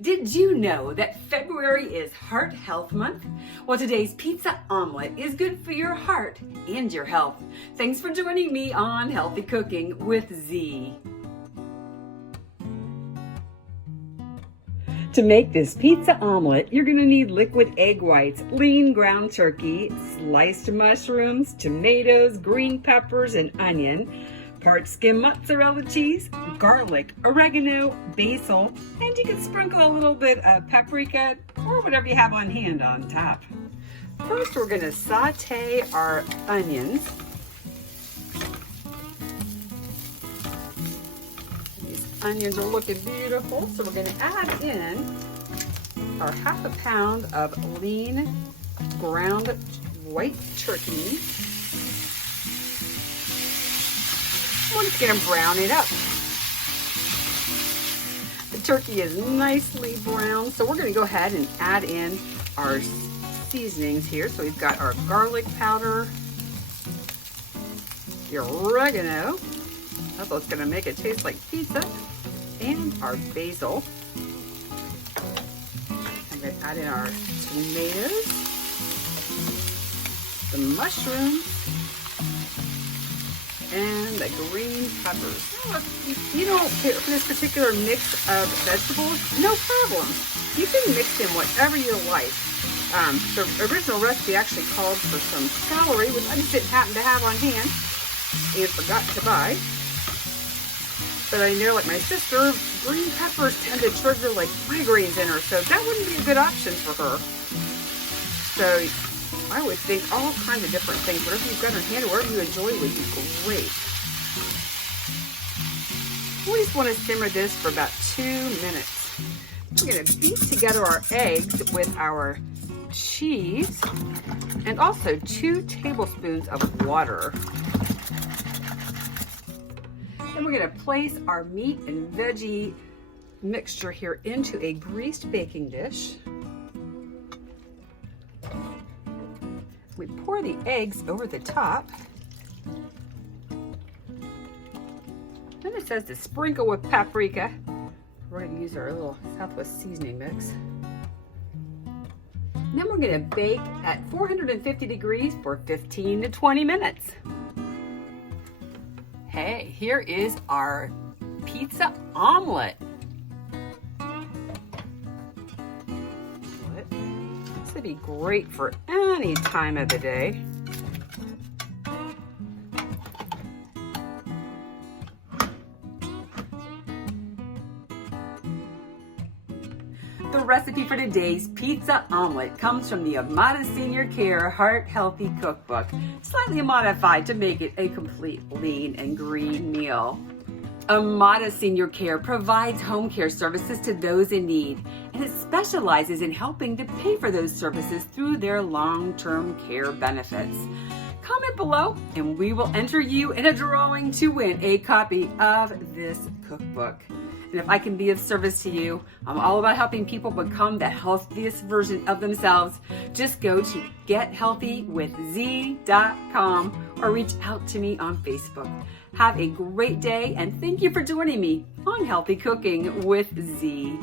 Did you know that February is Heart Health Month? Well, today's pizza omelet is good for your heart and your health. Thanks for joining me on Healthy Cooking with Z. To make this pizza omelet, you're going to need liquid egg whites, lean ground turkey, sliced mushrooms, tomatoes, green peppers, and onion, part skim mozzarella cheese, garlic, oregano, basil, and you can sprinkle a little bit of paprika or whatever you have on hand on top. First, we're going to saute our onions. These onions are looking beautiful, so we're going to add in our half a pound of lean ground white turkey. We're just going to brown it up. The turkey is nicely browned, so we're going to go ahead and add in our seasonings here. So we've got our garlic powder, the oregano, that's what's going to make it taste like pizza, and our basil. I'm going to add in our tomatoes, the mushrooms, and the green peppers. Now, if you don't care for this particular mix of vegetables, no problem. You can mix in whatever you like. The original recipe actually called for some celery, which I just didn't happen to have on hand and forgot to buy. But I know, like my sister, green peppers tend to trigger like migraines in her, so that wouldn't be a good option for her. So I would think all kinds of different things. Whatever you've got on hand, whatever you enjoy would be great. We just want to simmer this for about 2 minutes. We're going to beat together our eggs with our cheese and also 2 tablespoons of water. Then we're going to place our meat and veggie mixture here into a greased baking dish. We pour the eggs over the top. Then it says to sprinkle with paprika. We're going to use our little Southwest seasoning mix. And then we're going to bake at 450 degrees for 15 to 20 minutes. Hey, here is our pizza omelet. This would be great for any time of the day. The recipe for today's pizza omelet comes from the Omelet Senior Care Heart Healthy Cookbook, slightly modified to make it a complete lean and green meal. Omelet Senior Care provides home care services to those in need, and it specializes in helping to pay for those services through their long-term care benefits. Comment below and we will enter you in a drawing to win a copy of this cookbook. And if I can be of service to you, I'm all about helping people become the healthiest version of themselves. Just go to gethealthywithz.com or reach out to me on Facebook. Have a great day and thank you for joining me on Healthy Cooking with Z.